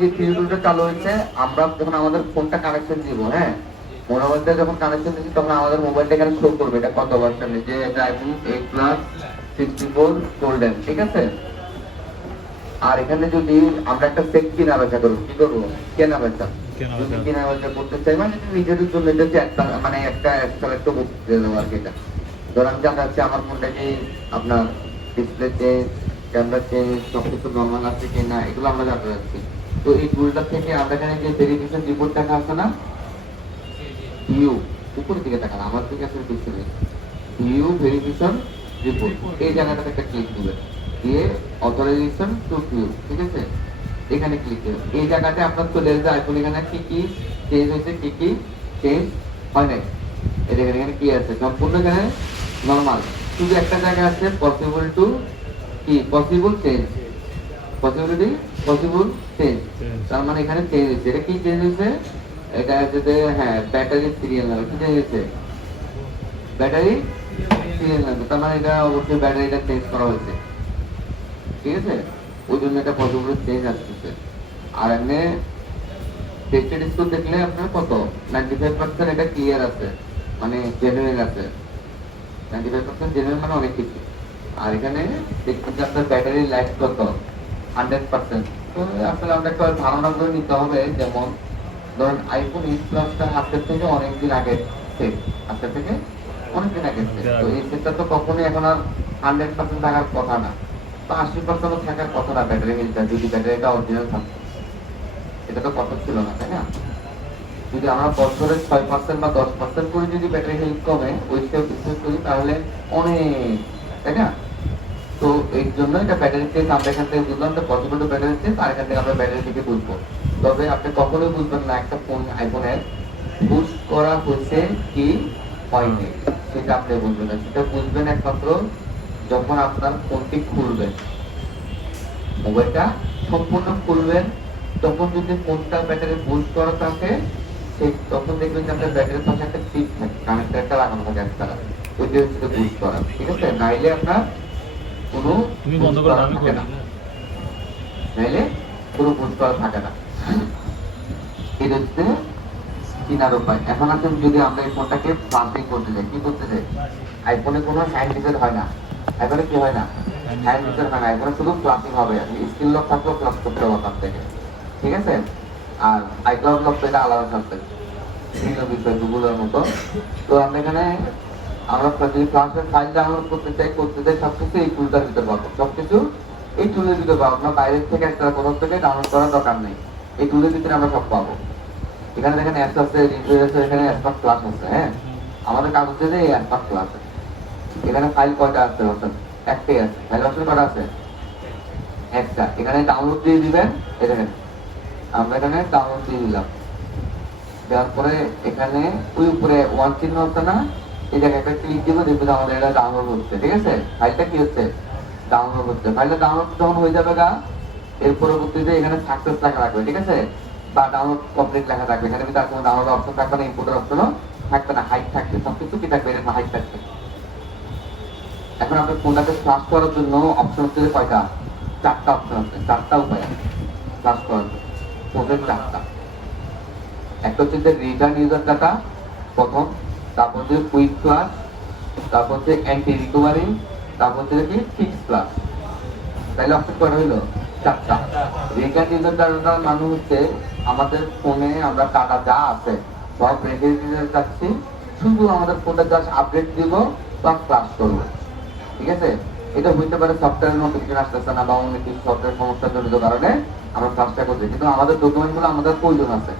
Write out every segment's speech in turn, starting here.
যে ফিউজটা চালু হয়েছে, আমরা যখন আমাদের ফোনটা কানেকশন দিব, হ্যাঁ, মোবাইলটা যখন কানেকশন দিচ্ছি তখন আমাদের মোবাইলটা এখানে শো করবে এটা কত ভার্সন, যে এটা আইফোন 8 প্লাস 64 গোল্ডেন, ঠিক আছে। আর এখানে যদি আমরা একটা সেট কিনা বেচা করবো, কি করবো, কেনা বেচা, যদি কেনা বেচা করতে চাই মানে নিজেদের জন্য এটা হচ্ছে একটা মানে একটা একটু বলতে দেবো আর কি। এটা ধর আমি জানা যাচ্ছে আমার ফোনটাকে আপনার ডিসপ্লে চেঞ্জ, ক্যামেরা চেঞ্জ, সবকিছু নর্মাল আছে কিনা এগুলো আমরা জানতে যাচ্ছি। তো এই টুলটা থেকে আমরা এখানে যে ভেরিফিকেশন রিপোর্ট দেখা আছে না, ভিউ, উপরের দিকে তাকান, আমার দিকে আসলে দেখতে নেই, ভিউ ভেরিফিকেশন রিপোর্ট, এই জায়গাটাতে একটা ক্লিক দিবেন, দিয়ে অথরাইজেশন টু ভিউ, ঠিক আছে, এখানে ক্লিক করবেন। এই জায়গাতে আপনার চলে আসবে আইফোন এখানে কি কি চেঞ্জ হয়েছে, কি কি চেঞ্জ হয় নাই। এই দেখেন এখানে কি আছে, সম্পূর্ণ এখানে নরমাল, শুধু একটা জায়গা আছে পসিবল টু কি possible change, possibility possible change, তার মানে এখানে চেঞ্জ হয়েছে। এটা কি চেঞ্জ হয়েছে, এটা হচ্ছে যে হ্যাঁ ব্যাটারি সিরিয়াল নাম্বার কি চেঞ্জ হয়েছে, ব্যাটারি সিরিয়াল নাম্বার, তার মানে এটা অবশ্যই ব্যাটারিটা চেঞ্জ করা হয়েছে, ঠিক আছে, ওই জন্য এটা পসিবল চেঞ্জ আসতেছে। আর এমনি টেস্টেড স্কোর দেখলে আপনার কত 95% এটা ক্লিয়ার আছে, মানে জেনুইন আছে, 95% জেনুইন মানে অনেক কিছু। আর এখানে দেখবেন যে আপনার ব্যাটারি লাইফ কত 100%। তো আসলে আমরা একটা ধারণা করে নিতে হবে, যেমন ধরুন আইফোন 8 প্লাসটা আজকের থেকে অনেকদিন আগে সেট, আজকের থেকে অনেকদিন আগে সেট, তো এই সেটটা তো কখনোই এখন আর 100% থাকার কথা না, তো 80% থাকার কথা না ব্যাটারি হেলথটা, যদি ব্যাটারিটা অরিজিনাল থাকতো। এটা তো কথা ছিল না, তাই না? যদি আমরা বছরে 6% বা 10% করে যদি ব্যাটারি হেলথ কমে ওই সেট বিশেষ করি তাহলে অনেক, তাই না? তো এই জন্য এটা ব্যাটারি চেঞ্জ আমরা এখান থেকে বুঝলাম যে পসিবল টু ব্যাটারি চেঞ্জ, আর এখান থেকে আমরা ব্যাটারি থেকে বুঝবো। তবে আপনি কখনোই বুঝবেন না একটা ফোন আইফোনের বুস্ট করা হয়েছে কি হয়নি, সেটা আপনি বুঝবেন না, সেটা বুঝবেন একমাত্র যখন আপনার ফোনটি খুলবেন, মোবাইলটা সম্পূর্ণ খুলবেন, তখন যদি ফোনটা ব্যাটারি বুস্ট করা থাকে তখন দেখবেন যে আপনার ব্যাটারির পাশে একটা চিপ থাকে, কানেক্টর একটা লাগানো থাকে একটা, ওইটা হচ্ছে বুস্ট করা, ঠিক আছে, নাইলে আপনার কোনো বুস্ট করা থাকে না, নাইলে কোনো বুস্ট করা থাকে না। এটা হচ্ছে চিনার উপায়। এখন আসুন যদি আমরা এই ফোনটাকে ফ্লাশিং করতে চাই, কি করতে চাই, আইফোনে কোনো হ্যান্ড রিসেট হয় না, আইফোনে কি হয় না, হ্যান্ড রিসেট হয় না, আইফোনে শুধু ফ্লাশিং হবে, স্ক্রিন লক থাকলেও ফ্লাশ করতে হবে আপনার থেকে, ঠিক আছে। আর আইক্লাউড লক তো এটা আলাদা থাকবে, বিভিন্ন বিষয় গুগলের মতো। তো আমরা এখানে আমরা যদি ফ্লাশের ফাইল ডাউনলোড করতে চাই সবকিছু এই টুলটার ভিতরে পাবো, সবকিছু এই টুলের ভিতরে পাবো, আপনার বাইরের থেকে একটা কোথাও থেকে ডাউনলোড করার দরকার নেই, এই টুলের ভিতরে আমরা সব পাবো। এখানে দেখেন অ্যাপস আছে, রিভিউ আছে, এখানে অ্যাডভান্স ক্লাস আছে, হ্যাঁ, আমাদের কাগজে যে এই অ্যাডভান্স ক্লাস আছে। এখানে ফাইল কয়টা আছে, অর্থাৎ একটাই আছে, ফাইল অপশন কয়টা আছে, একটা, এখানে ডাউনলোড দিয়ে দিবেন, এই দেখেন আমরা এখানে ডাউনলোড দিয়ে দিলাম, দেওয়ার পরে এখানে ওই উপরে ওয়ান চিহ্ন হচ্ছে না, এই জায়গায় একটা ক্লিক দিব, দেখবেন আমাদের এটা ডাউনলোড হচ্ছে, ঠিক আছে, ফাইলটা কি হচ্ছে, ডাউনলোড হচ্ছে। ফাইলটা ডাউনলোড যখন হয়ে যাবে গা, এর পরবর্তীতে এখানে সাকসেস লেখা রাখবে, ঠিক আছে, বা ডাউনলোড কমপ্লিট লেখা থাকবে, এখানে কিন্তু আর কোনো ডাউনলোড অপশন থাকবে না, ইম্পোর্টের অপশনও থাকবে না, হাইট থাকবে, সবকিছু কি থাকবে, এটা হাইট থাকবে। এখন আপনার ফোনটাকে ফ্লাশ করার জন্য অপশন হচ্ছে কয়টা, চারটা অপশন আছে, চারটা উপায় আছে ফ্লাশ করার জন্য, ফোনের চারটা। একটা হচ্ছে যে রিটার্ন ইউজার ডাটা প্রথম, তারপর হচ্ছে কুইক ফ্লাশ, তারপর হচ্ছে অ্যান্টি রিকভারি, তারপর হচ্ছে কি ফিক্স ফ্লাশ। তাইলে অপশন করা হইলো চারটা। রিটার্ন ইউজার ডাটার মানে হচ্ছে আমাদের ফোনে আমরা ডাটা যা আছে সব রেখে দিতে চাচ্ছি, শুধু আমাদের ফোনটা জাস্ট আপডেট দিব বা ফ্লাশ করবো, ঠিক আছে। এটা হইতে পারে সফটওয়্যারের নোটিফিকেশন আসতেছে না বা অন্য কিছু সফটওয়্যার সমস্যা জনিত কারণে আমরা ফ্লাশটা করছি, কিন্তু আমাদের ডকুমেন্ট গুলো আমাদের প্রয়োজন আছে,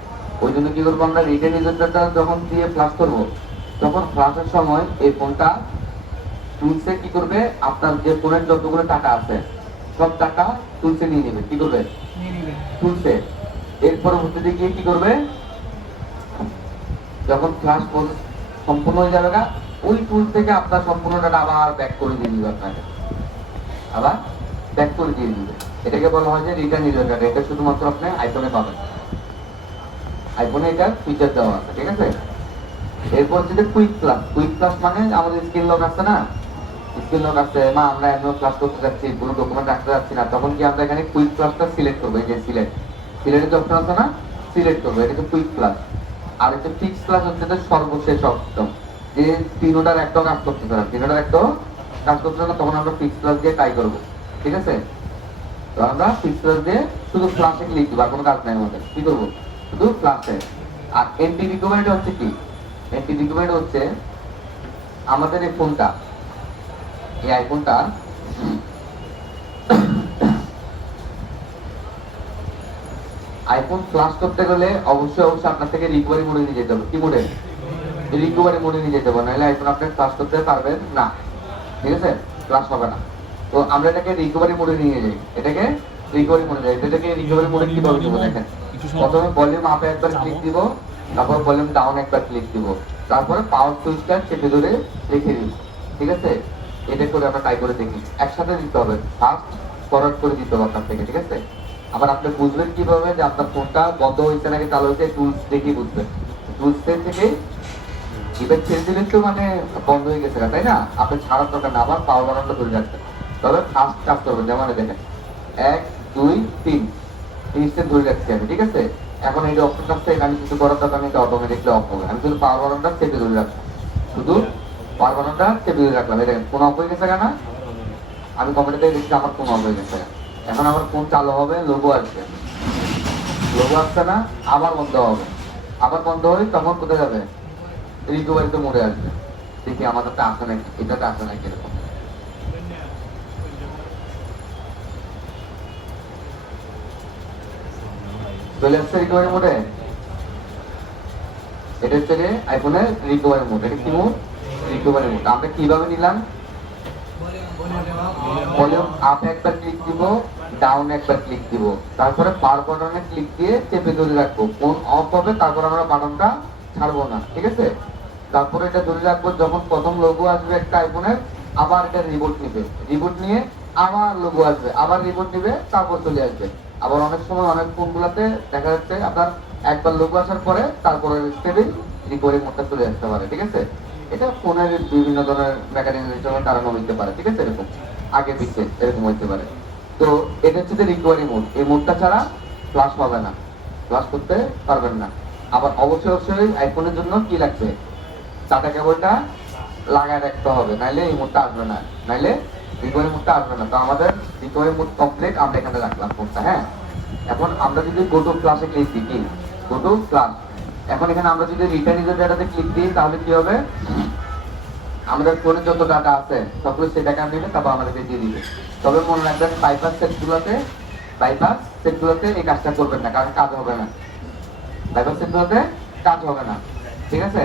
ওই জন্য কি করবো, আমরা রিটার্ন ইউজারটা যখন দিয়ে ফ্লাশ করবো তখন ফ্লাশের সময় এই ফোনটা টুলসে কি করবে, আপনার যে ফোনের যতগুলো টাকা আছে সব টাকা টুলসে নিয়ে নেবে, কি করবে, টুলসে। এর পরবর্তীতে গিয়ে কি করবে, যখন ফ্লাশ সম্পূর্ণ হয়ে যাবে না, ওই টুল থেকে আপনার সম্পূর্ণ ডাটা আবার ব্যাক করে দিয়ে দিবে, আপনাকে আবার ব্যাক করে দিয়ে দিবে। এটাকে বলা হয় যে রিটার্ন ইউজার ডাটা। এটা শুধুমাত্র আপনি আইফোনে পাবেন, আইফোনে এটা ফিচার দেওয়া আছে, ঠিক আছে। এরপর হচ্ছে কুইক প্লাস। কুইক প্লাস মানে আমাদের স্ক্রিন লক আছে না, স্ক্রিন লক আছে, মা আমরা এমন ক্লাস করতে যাচ্ছি, কোনো ডকুমেন্ট রাখতে যাচ্ছি না, তখন কি আমরা এখানে কুইক প্লাসটা সিলেক্ট করবো, এই যে সিলেক্ট, সিলেক্টের অপশন আছে না, সিলেক্ট করবো, এটা হচ্ছে কুইক প্লাস। আর হচ্ছে ফিক্স প্লাস হচ্ছে যে সর্বশেষ অপশন, যে তিনোটার একটাও কাজ করতেছে না, তিনোটার একটাও কাজ করতেছে না, তখন আমরা ফিক্স প্লাস দিয়ে ট্রাই করবো। ঠিক আছে, তো আমরা ফিক্স প্লাস দিয়ে শুধু ফ্লাশে ক্লিক দিব, আর কোনো কাজ নাই আমাদের। কি করবো, শুধু ফ্লাশে। আর এন্টি রিকভারিড হচ্ছে কি, এন্টি রিকভারিড হচ্ছে আমাদের এই ফোনটা, এই আইফোনটা আইফোন ফ্লাশ করতে গেলে অবশ্যই আপনার থেকে রিকভারি মোডে নিয়ে যেতে হবে। কি মোডে, রিকভারি মোডে নিয়ে যেতে হবে, নাহলে আইফোন আপনি ফ্লাশ করতে পারবেন না। ঠিক আছে, ফ্লাশ হবে না। তো আমরা এটাকে রিকভারি মোডে নিয়ে যাই, এটাকে রিকভারি মোডে যাই। এটাকে রিকভারি মোডে কিভাবে দেবো দেখেন, প্রথমে ভলিউম আপে একবার ক্লিক দিব, তারপর ভলিউম ডাউন একবার ক্লিক দিব, তারপরে পাওয়ার সুইচটা চেপে ধরে রেখে দিব। ঠিক আছে, এটা করে আমরা ট্রাই করে দেখি, একসাথে দিতে হবে, ফাস্ট ফরওয়ার্ড করে দিতে হবে আপনার থেকে। ঠিক আছে, আবার আপনি বুঝবেন কিভাবে যে আপনার ফোনটা বন্ধ হয়েছে নাকি চালু হয়েছে, টুলস দেখে বুঝবেন। টুলস থেকে এবার ছেড়ে দিলে তো মানে বন্ধ হয়ে গেছে, তাই না? আপনি ছাড়ার দরকার না, আবার পাওয়ার বাটনটা ধরে রাখবেন, তবে ফাস্ট কাজ করবেন। যেমন দেখেন 1 2 3 3 স্টেপ ধরে রাখছি আমি। ঠিক আছে, এখন এই যে অপশন আসছে, আমি কিছু করার দরকার নেই, এটা অটোমেটিকলি অফ হবে। আমি শুধু পাওয়ার বাটনটা চেপে ধরে রাখলাম, শুধু পাওয়ার বাটনটা চেপে ধরে রাখলাম। এই দেখেন ফোন অফ হয়ে গেছে কেন, আমি কমেন্টে দেখছি আমার ফোন অফ হয়ে গেছে। এখন আমার ফোন চালু হবে, লোগো আসবে, লোগো আসছে না, আবার বন্ধ হবে, আবার বন্ধ হয়ে তখন কোথায় যাবে, রিকভারিতে মোড়ে আসবে। দেখি আমাদেরটা আসে নাকি, এটাতে আসে নাকি এরকম। চলে আসছে রিকভারি মোডে, এটা হচ্ছে আইফোনের রিকভারি মোড। এটা কি মোড, রিকভারি মোড। আমরা কিভাবে নিলাম, ভলিউম আপ একবার ক্লিক দিব, ডাউন একবার ক্লিক দিব, তারপরে পাওয়ার বাটনে ক্লিক দিয়ে চেপে ধরে রাখবো, ফোন অফ হবে, তারপর আমরা বাটনটা ছাড়বো না। ঠিক আছে, তারপরে এটা ধরে রাখবো, যখন প্রথম লোগো আসবে একটা আইফোনের, আবার এটা রিবোট নিবে, রিবোট নিয়ে আবার লোগো আসবে, আবার রিবোট নিবে, তারপর চলে আসবে। আবার অনেক সময় অনেক ফোনগুলোতে দেখা যাচ্ছে আপনার একবার লোগো আসার পরে তারপরে স্টেপে রিকভারি মোডটা চলে আসতে পারে। ঠিক আছে, এটা ফোনের বিভিন্ন ধরনের মেকানিজমের কারণে হইতে পারে। ঠিক আছে, এরকম আগে পিছিয়ে এরকম হইতে পারে। তো এটা হচ্ছে যে রিকভারি মোড, এই মোডটা ছাড়া ফ্লাশ পাবে না, ফ্লাশ করতে পারবেন না। আবার অবশ্যই অবশ্যই আইফোনের জন্য কি লাগছে, টাটা কেবলটা লাগায় রাখতে হবে, নাইলে এই মোডটা আসবে না, নাইলে রিকভারি মোডটা আসবে না। তো আমাদের রিকভারি মোড কমপ্লিট, আমরা এখানে রাখলাম ফোনটা। হ্যাঁ, এখন আমরা যদি গো টু ক্লাসে ক্লিক দিই, কি গো টু ক্লাস, এখন এখানে আমরা যদি রিটার্ন ইউজার ডাটাতে ক্লিক দিই, তাহলে কি হবে, আমাদের ফোনে যত ডাটা আছে সবগুলো সেটাকে নেবে, তারপর আমাদেরকে দিয়ে দিবে। তবে মনে রাখবেন বাইপাস সেটগুলোতে এই কাজটা করবেন না, কারণ কাজ হবে না, বাইপাস সেটগুলোতে কাজ হবে না। ঠিক আছে,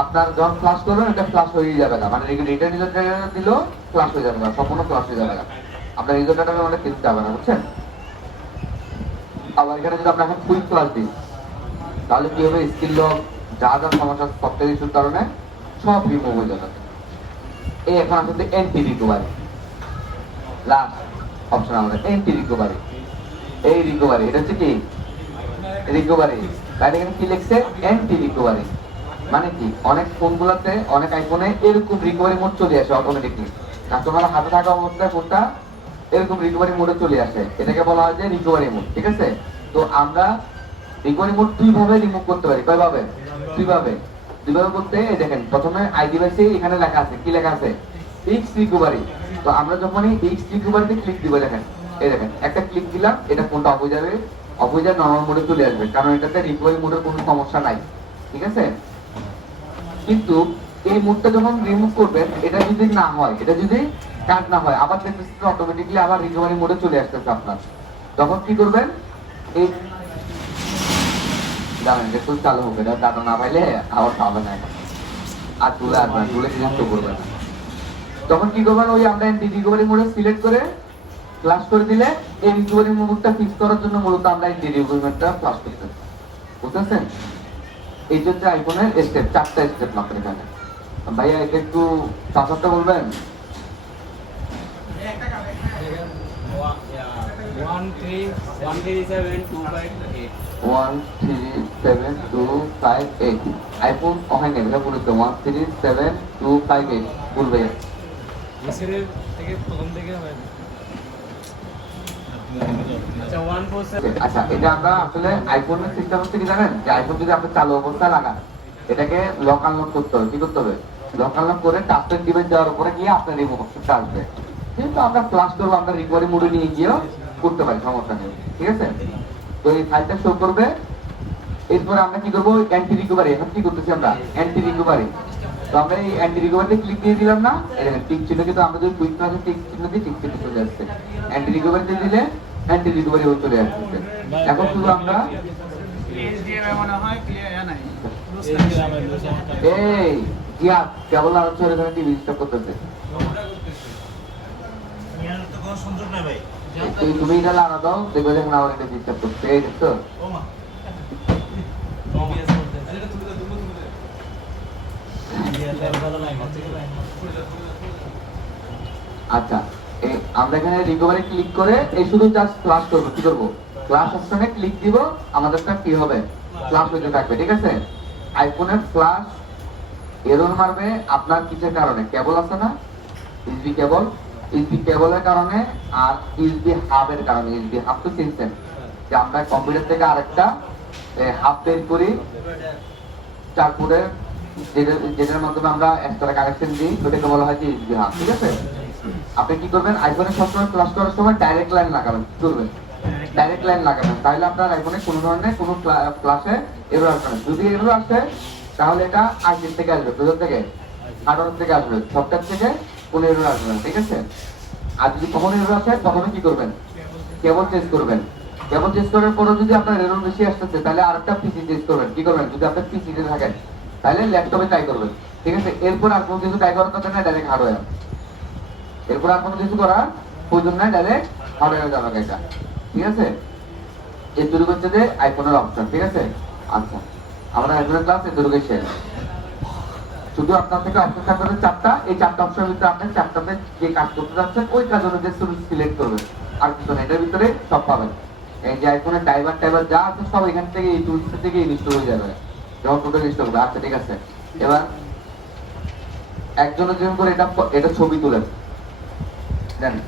আপনার যখন ফ্লাশ করবেন এটা ফ্লাশ হয়ে যাবে না, মানে রিটার্ন ইউজার ডাটা দিলেও ফ্লাশ হয়ে যাবে না, সম্পূর্ণ ফ্লাশ হয়ে যাবে না, আপনার ইউজার ডাটা মানে কিনতে হবে না, বুঝছেন? আবার এখানে যদি আমরা এখন কুইক ফ্লাশ দিই, তাহলে কি হবে, স্ক্রিন লক যা যা সমস্যা সফটওয়্যার ইস্যুর কারণে সব রিমুভ হয়ে যাবে। এই এখন আসলে এন্টি রিকভারি, লাস্ট অপশন আমাদের এন্টি রিকভারি। এই রিকভারি এটা হচ্ছে কি, রিকভারি, তাই এখানে কি লিখছে, এন্টি রিকভারি। মানে কি, অনেক ফোনগুলোতে, অনেক আইফোনে এরকম রিকভারি মোড চলে আসে অটোমেটিকলি, কাস্টমার হাতে থাকা অবস্থায় ফোনটা এরকম রিকভারি মোডে চলে আসে, এটাকে বলা হয় যে রিকভারি মোড। ঠিক আছে, তো আমরা রিকভারি মোড দুইভাবে রিমুভ করতে পারি। কয়ভাবে, দুইভাবে। দুইভাবে করতে দেখেন, প্রথমে আই ডিভাইসে এখানে লেখা আছে, কি লেখা আছে, এক্স রিকভারি। তো আমরা যখনই এক্স রিকভারিতে ক্লিক দিব, দেখেন এই দেখেন একটা ক্লিক দিলাম, এটা ফোনটা অফ হয়ে যাবে, অফ হয়ে যায়, নরমাল মোডে চলে আসবে, কারণ এটাতে রিকভারি মোডের কোনো সমস্যা নাই। ঠিক আছে, কিন্তু এই মোডটা যখন রিমুভ করবেন, এটা যদি না হয়, এটা যদি কাজ না হয়, আবার দেখতেছেন অটোমেটিকলি আবার রিকভারি মোডে চলে আসতেছে আপনার, তখন কি করবেন, এই জানেন যে চালু হবে, এটা ডাটা না পাইলে আবার পাবে না, আর তুলে আসবেন, তুলে সিলেক্ট করবেন। তখন কি করবেন, ওই আমরা রিকভারি মোডে সিলেক্ট করে ফ্লাশ করে দিলে, এই রিকভারি মোডটা ফিক্স করার জন্য মূলত আমরা এই রিকভারি মোডটা ফ্লাশ করতে, বুঝতেছেন? এই হচ্ছে আইফোনের স্টেপ, 4টা স্টেপ মাত্র এখানে। ভাইয়া এটা একটু পাসওয়ার্ডটা বলবেন? 137258 আইফোন হয় না, এটা বলে তো 137258 বলবে। থেকে প্রথম থেকে হয় না। আচ্ছা, এটা আমরা আসলে আইফোনের সিস্টেম হচ্ছে কি জানেন, যে আইফোন যদি আপনি চালু অবস্থায় লাগান, এটাকে লক আনলক করতে হবে। কি করতে হবে? লক আনলক করে টাচপ্যাড ডিভাইস দেওয়ার উপরে গিয়ে আপনার রিমোট অপশনটা আসবে। কিন্তু আমরা ফ্লাশ করবো, আমরা রিকভারি মোডে নিয়ে গিয়েও করতে পারি, সমস্যা নেই। ঠিক আছে? তো এই ফাইলটা শো করবে। এরপরে আমরা কি করবো? Anti recovery. এখন কি করতেছি আমরা? Anti recovery. তো আমরা এই অ্যান্টি রিকভারিতে ক্লিক দিয়ে দিলাম না, টিক চিহ্ন, কিন্তু আমরা যদি কুইক ক্লাসে টিক চিহ্ন দিই, টিক চিহ্ন চলে আসছে। অ্যান্টি রিকভারিতে দিলে অ্যান্টি রিকভারি চলে আসছে। এখন শুধু আমরা এই জিয়া কেবল আলোচনা এখানে টিভি ডিস্টার্ব করতেছে। তুমি এটা লাগা দাও, দেখবে যে আমার এটা ডিস্টার্ব করছে। এই দেখছো? আচ্ছা, আমরা এখানে রিকভারি ক্লিক করে এই শুধু জাস্ট ফ্লাশ করবো। কি করবো? ফ্লাশ অপশনে ক্লিক দিব, আমাদেরটা কি হবে? ফ্লাশ হতে থাকবে। ঠিক আছে? আইফোনের ফ্লাশ এরর মারবে আপনার কিসের কারণে? কেবল আছে না, ইউএসবি কেবল, ইউএসবি কেবলের কারণে আর ইউএসবি হাবের কারণে। ইউএসবি হাব তো চিনছেন, যে আমরা কম্পিউটার থেকে আরেকটা হাব বের করি, তারপরে যেটার মাধ্যমে আমরা এক্সট্রা কানেকশন দিই, ওটাকে বলা হয় যে ইউএসবি হাব। ঠিক আছে? আপনি কি করবেন? আইফোনে সবসময় ফ্লাশ করার সময় ডাইরেক্ট লাইন লাগাবেন। কি করবেন? ডাইরেক্ট লাইন লাগাবেন, তাহলে আপনার আইফোনে কোনো ধরনের কোনো ফ্লাশে এরর আসবে না। যদি এরর আসে তাহলে এটা আইফোন থেকে আসবে, প্রজেক্ট থেকে, হার্ডওয়্যার থেকে আসবে, সফটওয়্যার থেকে কোনো এরর আসবে না। ঠিক আছে? আর যদি কখনো এরর আসে তখন কি করবেন? কেবল চেঞ্জ করবেন। কেবল চেঞ্জ করার পরও যদি আপনার এরর বেশি আসতেছে, তাহলে আরেকটা পিসি চেঞ্জ করবেন। কি করবেন? যদি আপনার পিসিতে থাকেন তাহলে ল্যাপটপে ট্রাই করবেন। ঠিক আছে? এরপর আর কোনো কিছু ট্রাই করার কথা না, ডাইরেক্ট হার্ডওয়্যার। এরপর আর কোনো কিছু করার প্রয়োজন নাই, ডাইরেক্ট হার্ডওয়্যারে যাবে এটা। ঠিক আছে? এতটুকু হচ্ছে যে আইফোনের অপশন। ঠিক আছে? আচ্ছা, আমরা আইফোনের ক্লাস এতটুকুই শেষ। শুধু আপনার থেকে অপশন থাকবে চারটা। এই চারটা অপশনের ভিতরে আপনি চারটাতে যে কাজ করতে যাচ্ছেন ওই কাজ অনুযায়ী সিলেক্ট করবেন, আর কিছু না। এটার ভিতরে সব পাবেন। এই যে আইফোনের ড্রাইভার যা আছে সব এখান থেকে, এই টুলস থেকে ইনস্টল হয়ে যাবে যখন টোটাল ইনস্টল করবে। আচ্ছা, ঠিক আছে। এবার একজনের জন্য করে এটা ছবি তুলেন, জানেন